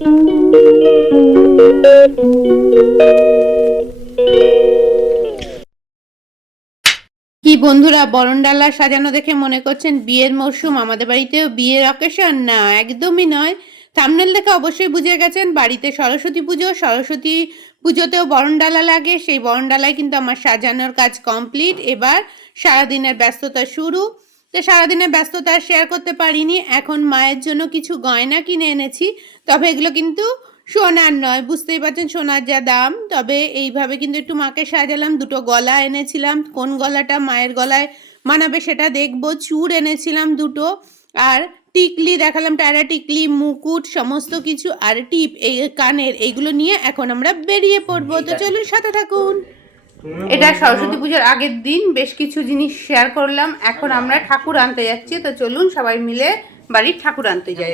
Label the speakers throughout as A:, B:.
A: কি বন্ধুরা বরণডালা সাজানো দেখে মনে করছেন বিয়ের মরশুম? আমাদের বাড়িতেও বিয়ের অকেশন না, একদমই নয়। থামনেল দেখে অবশ্যই বুঝে গেছেন, বাড়িতে সরস্বতী পুজো, সরস্বতী পুজোতেও বরণডালা লাগে। সেই বরণডালায় কিন্তু আমার সাজানোর কাজ কমপ্লিট এবার সারাদিনের ব্যস্ততা শুরু। তো সারাদিনে ব্যস্ততা শেয়ার করতে পারিনি এখন মায়ের জন্য কিছু গয়না কিনে এনেছি। তবে এগুলো কিন্তু সোনার নয় বুঝতেই পারছেন সোনার যা দাম। তবে এইভাবে কিন্তু একটু মাকে সাজালাম দুটো গলা এনেছিলাম। কোন গলাটা মায়ের গলায় মানাবে সেটা দেখব। চূড় এনেছিলাম দুটো আর টিকলি দেখালাম টায়রা টিকলি মুকুট সমস্ত কিছু আর টিপ এই কানের এইগুলো নিয়ে এখন আমরা বেরিয়ে পড়ব। তো চলুন সাথে থাকুন। এটা সরস্বতী পুজোর আগের দিন বেশ কিছু জিনিস শেয়ার করলাম। এখন আমরা ঠাকুর আনতে যাচ্ছি। তো চলুন সবাই মিলে বাড়ির ঠাকুর আনতে যাই।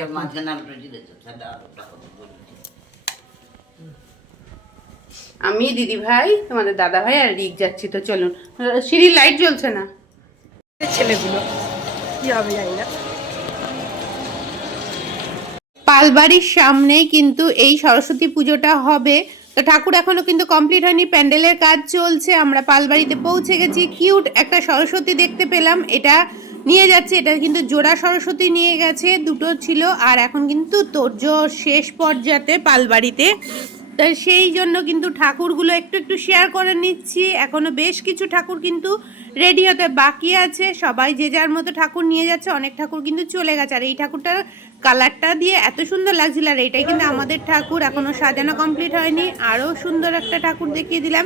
A: আমি দিদি ভাই তোমাদের দাদা ভাই আর রিক যাচ্ছি তো চলুন। সিঁড়ির লাইট জ্বলছে না।
B: ছেলেগুলো কি হবে জানি না।
A: পালবাড়ির সামনেই কিন্তু এই সরস্বতী পুজোটা হবে। তো ঠাকুর এখনও কিন্তু কমপ্লিট হয়নি। প্যান্ডেলের কাজ চলছে, আমরা পালবাড়িতে পৌঁছে গেছি। কিউট একটা সরস্বতী দেখতে পেলাম, এটা নিয়ে যাচ্ছে, এটা কিন্তু জোড়া সরস্বতী নিয়ে গেছে, দুটো ছিল, আর এখন কিন্তু তোরজোর শেষ পর্যাতে পালবাড়িতে। তাই সেই জন্য কিন্তু ঠাকুরগুলো একটু একটু শেয়ার করে নিচ্ছি, এখনও বেশ কিছু ঠাকুর কিন্তু রেডি হতে বাকি আছে। সবাই যে যার মতো ঠাকুর নিয়ে যাচ্ছে, অনেক ঠাকুর কিন্তু চলে গেছে। আর এই ঠাকুরটার কালারটা দিয়ে এত সুন্দর লাগছিল, আর এটাই কিন্তু আমাদের ঠাকুর এখনও সাজানো কমপ্লিট হয়নি। আরও সুন্দর একটা ঠাকুর দেখিয়ে দিলাম।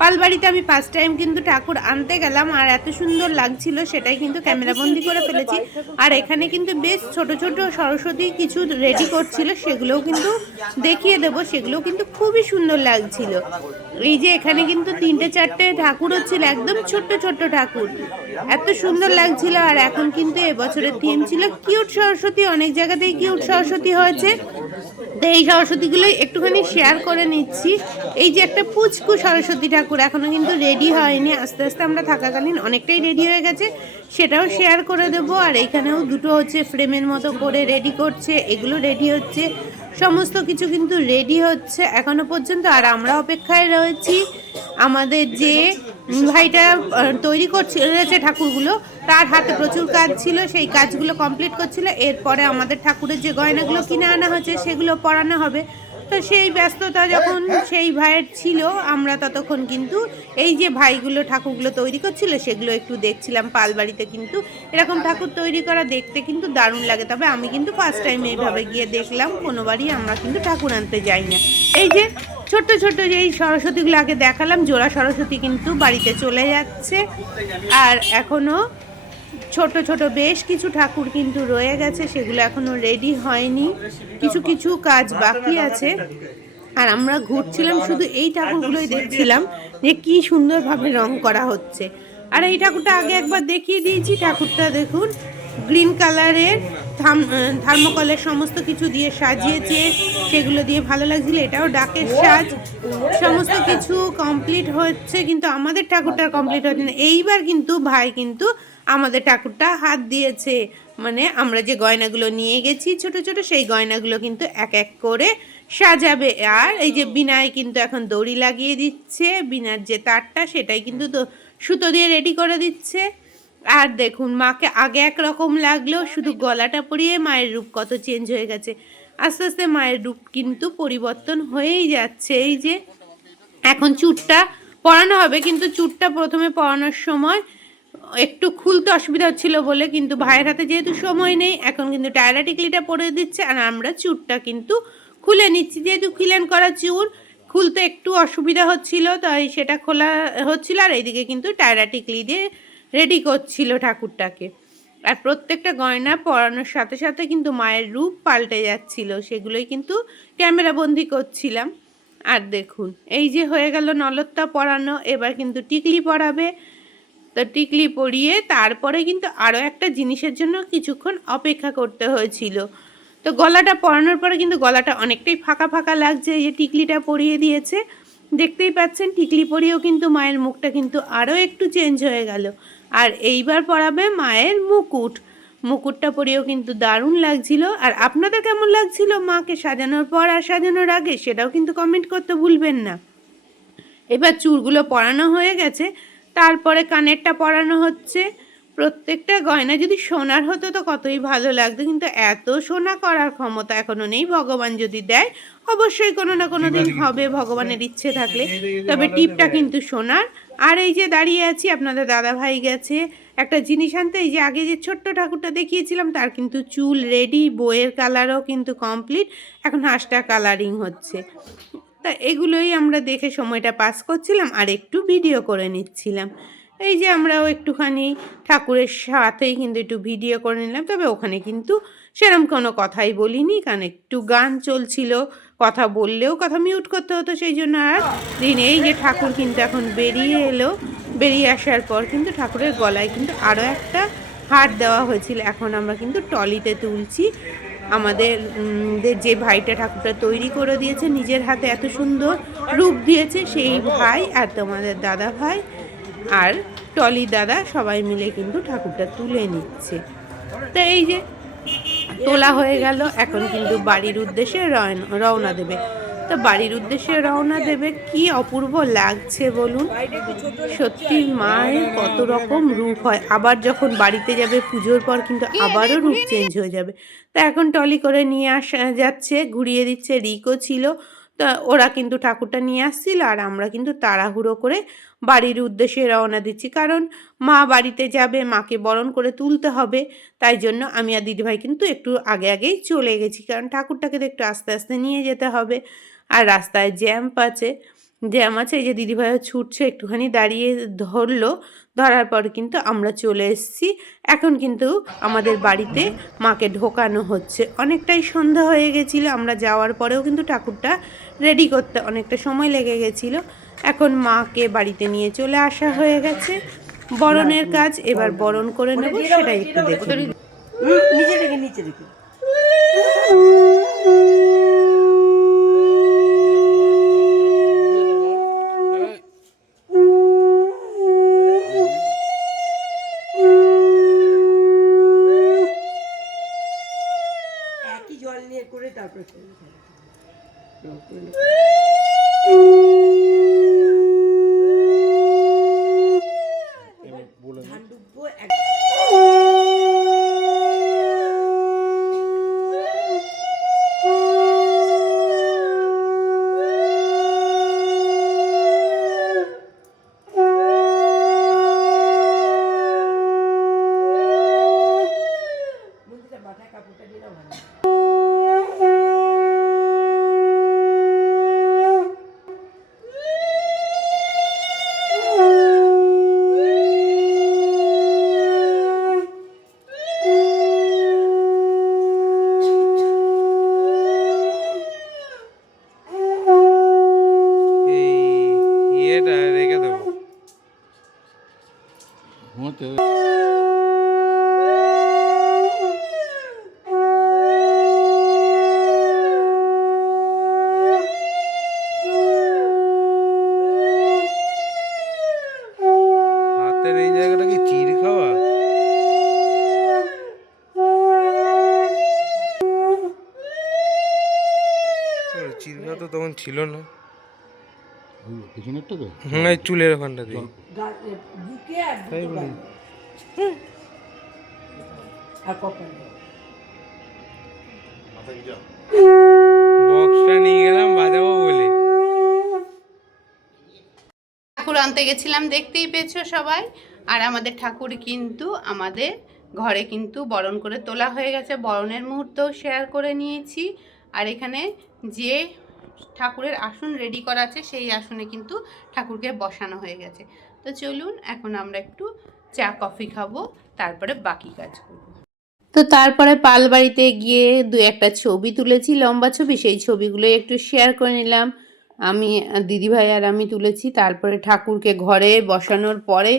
A: পালবাড়িতে আমি ফার্স্ট টাইম কিন্তু ঠাকুর আনতে গেলাম, আর এত সুন্দর লাগছিল সেটাই কিন্তু ক্যামেরা বন্দি করে ফেলেছি। আর এখানে কিন্তু বেশ ছোট ছোট সরস্বতী কিছু রেডি করছিল, সেগুলোও কিন্তু দেখিয়ে দেব, সেগুলোও কিন্তু খুবই সুন্দর লাগছিল। এই যে এখানে কিন্তু তিনটে, চারটে ঠাকুর হচ্ছিল, একদম ছোট্ট ছোট্ট ঠাকুর। এত সুন্দর লাগছিল আর এখন কিন্তু এবছরের থিম ছিল কিউট সরস্বতী। অনেক জায়গাতেই কিউট সরস্বতী হয়েছে। তো এই সরস্বতীগুলো একটুখানি শেয়ার করে নিচ্ছি। এই যে একটা পুচকু সরস্বতী ঠাকুর এখনও কিন্তু রেডি হয়নি। আস্তে আস্তে আমরা থাকাকালীন অনেকটাই রেডি হয়ে গেছে। সেটাও শেয়ার করে দেবো। আর এইখানেও দুটো হচ্ছে ফ্রেমের মতো করে রেডি করছে। এগুলো রেডি হচ্ছে। সমস্ত কিছু কিন্তু রেডি হচ্ছে এখনও পর্যন্ত। আর আমরা অপেক্ষায় রয়েছি আমাদের যে ভাইটা তৈরি করছে ঠাকুরগুলো, তার হাতে প্রচুর কাজ ছিল, সেই কাজগুলো কমপ্লিট করছিল। এরপরে আমাদের ঠাকুরের যে গয়নাগুলো কিনে আনা হচ্ছে সেগুলো পরানো হবে। তো সেই ব্যস্ততা যখন সেই ভাইয়ের ছিল আমরা ততক্ষণ কিন্তু এই যে ভাইগুলো ঠাকুরগুলো তৈরি করছিল সেগুলো একটু দেখছিলাম পালবাড়িতে কিন্তু। এরকম ঠাকুর তৈরি করা দেখতে কিন্তু দারুণ লাগে। তবে আমি কিন্তু ফার্স্ট টাইম এইভাবে গিয়ে দেখলাম কোনোবারই আমরা কিন্তু ঠাকুর আনতে যাই না। এই যে ছোট্ট ছোট্ট যে এই সরস্বতীগুলো আগে দেখালাম জোড়া সরস্বতী কিন্তু বাড়িতে চলে যাচ্ছে। আর এখনও ছোট ছোট বেশ কিছু ঠাকুর কিন্তু রয়ে গেছে, সেগুলো এখনও রেডি হয়নি। কিছু কিছু কাজ বাকি আছে। আর আমরা ঘুরছিলাম, শুধু এই ঠাকুরগুলোই দেখছিলাম, যে কি সুন্দরভাবে রং করা হচ্ছে। আর এই ঠাকুরটা আগে একবার দেখিয়ে দিয়েছি, ঠাকুরটা দেখুন গ্রিন কালারের থার্মোকলের সমস্ত কিছু দিয়ে সাজিয়েছে, সেগুলো দিয়ে ভালো লাগছিল, এটাও ডাকের সাজ। সমস্ত কিছু কমপ্লিট হচ্ছে, কিন্তু আমাদের ঠাকুরটা কমপ্লিট হচ্ছে না। এইবার কিন্তু ভাই কিন্তু আমাদের ঠাকুরটা হাত দিয়েছে। মানে আমরা যে গয়নাগুলো নিয়ে গেছি ছোট ছোট, সেই গয়নাগুলো কিন্তু এক এক করে সাজাবে। আর এই যে বিনায় কিন্তু এখন দড়ি লাগিয়ে দিচ্ছে, বিনার যে তারটা, সেটাই কিন্তু সুতো দিয়ে রেডি করে দিচ্ছে। আর দেখুন, মাকে আগে এক রকম লাগলেও শুধু গলাটা পরিয়ে মায়ের রূপ কত চেঞ্জ হয়ে গেছে। আস্তে আস্তে মায়ের রূপ কিন্তু পরিবর্তন হয়েই যাচ্ছে। এই যে, এখন চুটটা পরানো হবে, কিন্তু চুটটা প্রথমে পরানোর সময় একটু খুলতে অসুবিধা হচ্ছিল বলে, কিন্তু ভাইয়ের হাতে যেহেতু সময় নেই, এখন কিন্তু টায়রা টিকলিটা পরে দিচ্ছে, আর আমরা চুটটা কিন্তু খুলে নিচ্ছি। যেহেতু খিলেন করা চুর খুলতে একটু অসুবিধা হচ্ছিল, তাই সেটা খোলা হচ্ছিল, আর এইদিকে কিন্তু টায়রা টিকলি দিয়ে রেডি করছিল ঠাকুরটাকে। আর প্রত্যেকটা গয়না পরানোর সাথে সাথে কিন্তু মায়ের রূপ পাল্টে যাচ্ছিল, সেগুলোই কিন্তু ক্যামেরা বন্দি করছিলাম। আর দেখুন, এই যে হয়ে গেল নলত্তা পরানো, এবার কিন্তু টিকলি পরাবে। তো টিকলি পরিয়ে তারপরে কিন্তু আরও একটা জিনিসের জন্য কিছুক্ষণ অপেক্ষা করতে হয়েছিল। তো গলাটা পরানোর পরে কিন্তু গলাটা অনেকটাই ফাঁকা ফাঁকা লাগছে, এই যে টিকলিটা পরিয়ে দিয়েছে। দেখতেই পাচ্ছেন, টিকলি পরিয়েও কিন্তু মায়ের মুখটা কিন্তু আরও একটু চেঞ্জ হয়ে গেল। আর এইবার পরাবে মায়ের মুকুট। মুকুটটা পরেও কিন্তু দারুণ লাগছিল। আর আপনাদের কেমন লাগছিল মাকে সাজানোর পর আর সাজানোর আগে সেটাও কিন্তু কমেন্ট করতে ভুলবেন না। এবার চুরগুলো পরানো হয়ে গেছে। তারপরে কানেরটা পরানো হচ্ছে। প্রত্যেকটা গয়না যদি সোনার হতো তো কতই ভালো লাগতো। কিন্তু এত সোনা করার ক্ষমতা এখনও নেই। ভগবান যদি দেয় অবশ্যই কোনো না কোনো দিন হবে ভগবানের ইচ্ছে থাকলে। তবে টিপটা কিন্তু সোনার আর এই যে দাঁড়িয়ে আছি আপনাদের দাদা ভাই গেছে। একটা জিনিস আনতে এই যে আগে যে ছোট্ট ঠাকুরটা দেখিয়েছিলাম তার কিন্তু চুল রেডি বইয়ের কালারও কিন্তু কমপ্লিট এখন হাঁসটা কালারিং হচ্ছে। তা এগুলোই আমরা দেখে সময়টা পাস করছিলাম আর একটু ভিডিও করে নিচ্ছিলাম। এই যে আমরাও একটুখানি ঠাকুরের সাথেই কিন্তু একটু ভিডিও করে নিলাম। তবে ওখানে কিন্তু সেরকম কোনো কথাই বলিনি কারণ একটু গান চলছিল। কথা বললেও কথা মিউট করতে হতো, সেই জন্য আর দিন এই যে ঠাকুর কিন্তু এখন বেরিয়ে এলো। বেরিয়ে আসার পর কিন্তু ঠাকুরের গলায় কিন্তু আরও একটা হার দেওয়া হয়েছিল। এখন আমরা কিন্তু টলিতে তুলছি। আমাদের যে ভাইটা ঠাকুরটা তৈরি করে দিয়েছে, নিজের হাতে এত সুন্দর রূপ দিয়েছে, সেই ভাই আর তোমাদের দাদা ভাই আর টলি দাদা সবাই মিলে কিন্তু ঠাকুরটা তুলে নিচ্ছে। তা এই যে তোলা হয়ে গেল। এখন কিন্তু বাড়ির উদ্দেশ্যে রওনা- দেবে। তো বাড়ির উদ্দেশ্যে রওনা দেবে কি অপূর্ব লাগছে বলুন? সত্যি মায়ের কত রকম রূপ হয়। আবার যখন বাড়িতে যাবে পুজোর পর কিন্তু আবারও রূপ চেঞ্জ হয়ে যাবে। তা এখন টলি করে নিয়ে আসা যাচ্ছে, ঘুরিয়ে দিচ্ছে, রিকও ছিল। তা ওরা কিন্তু ঠাকুরটা নিয়ে আসছিল আর আমরা কিন্তু তাড়াহুড়ো করে বাড়ির উদ্দেশ্যে রওনা দিচ্ছি। কারণ মা বাড়িতে যাবে, মাকে বরণ করে তুলতে হবে, তাই জন্য আমি আর দিদিভাই কিন্তু একটু আগে আগেই চলে গেছি। কারণ ঠাকুরটাকে তো একটু আস্তে আস্তে নিয়ে যেতে হবে। আর রাস্তায় জ্যাম্প আছে। জ্যাম আছে এই যে দিদিভাইও ছুটছে একটুখানি দাঁড়িয়ে ধরলো ধরার পর কিন্তু আমরা চলে এসেছি এখন কিন্তু আমাদের বাড়িতে মাকে ঢোকানো হচ্ছে অনেকটাই সন্ধ্যা হয়ে গেছিল আমরা যাওয়ার পরেও কিন্তু ঠাকুরটা রেডি করতে অনেকটা সময় লেগে গেছিল এখন মাকে বাড়িতে নিয়ে চলে আসা হয়ে গেছে বরণের কাজ এবার বরণ করে নেব সেটাই একটু দেখুন
B: নিচে রেখে নিচে রেখে
C: ছিল না। চুলের ওখানটা দিয়ে। তাই বলি। বক্সটা নিয়ে গেলাম বাজাবো বলে।
A: ঠাকুর আনতে গেছিলাম দেখতেই পেয়েছ সবাই? আর আমাদের ঠাকুর কিন্তু আমাদের ঘরে কিন্তু বরণ করে তোলা হয়ে গেছে। বরণের মুহূর্তও শেয়ার করে নিয়েছি। আর এখানে যে ঠাকুরের আসন রেডি করা আছে, সেই আসনে কিন্তু ঠাকুরকে বসানো হয়ে গেছে। তো চলুন, এখন আমরা একটু চা, কফি খাব, তারপরে বাকি কাজ তো তারপরে পালবাড়িতে গিয়ে দু একটা ছবি তুলেছি, লম্বা ছবি, সেই ছবিগুলো একটু শেয়ার করে নিলাম। আমি, দিদিভাই আর আমি তুলেছি, তারপরে ঠাকুরকে ঘরে বসানোর পরে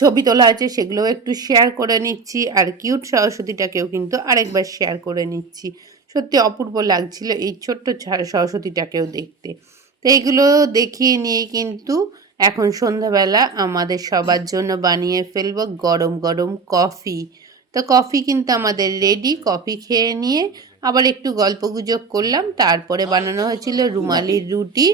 A: ছবি তোলা আছে, সেগুলোও একটু শেয়ার করে নিচ্ছি, আর কিউট সরস্বতীটাকেও কিন্তু আরেকবার শেয়ার করে নিচ্ছি। সত্যি অপূর্ব লাগছিল এই ছোট্ট সরস্বতীটাকেও দেখতে। তো এইগুলো দেখিয়ে নিয়ে কিন্তু এখন সন্ধ্যাবেলা আমাদের সবার জন্য বানিয়ে ফেলব গরম গরম কফি। তো কফি কিন্তু আমাদের রেডি কফি খেয়ে নিয়ে আবার একটু গল্প গুজব করলাম, তারপরে বানানো হয়েছিল রুমালির রুটি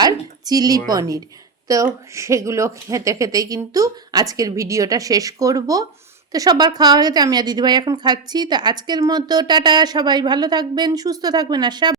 A: আর চিলি পনির। তো সেগুলো খেতে খেতে কিন্তু আজকের ভিডিওটা শেষ করব। তো সবার খাওয়া হয়ে গেছে, আমি আর দিদিভাই এখন খাচ্ছি। তা আজকের মতো টাটা, সবাই ভালো থাকবেন, সুস্থ থাকবেন আর সব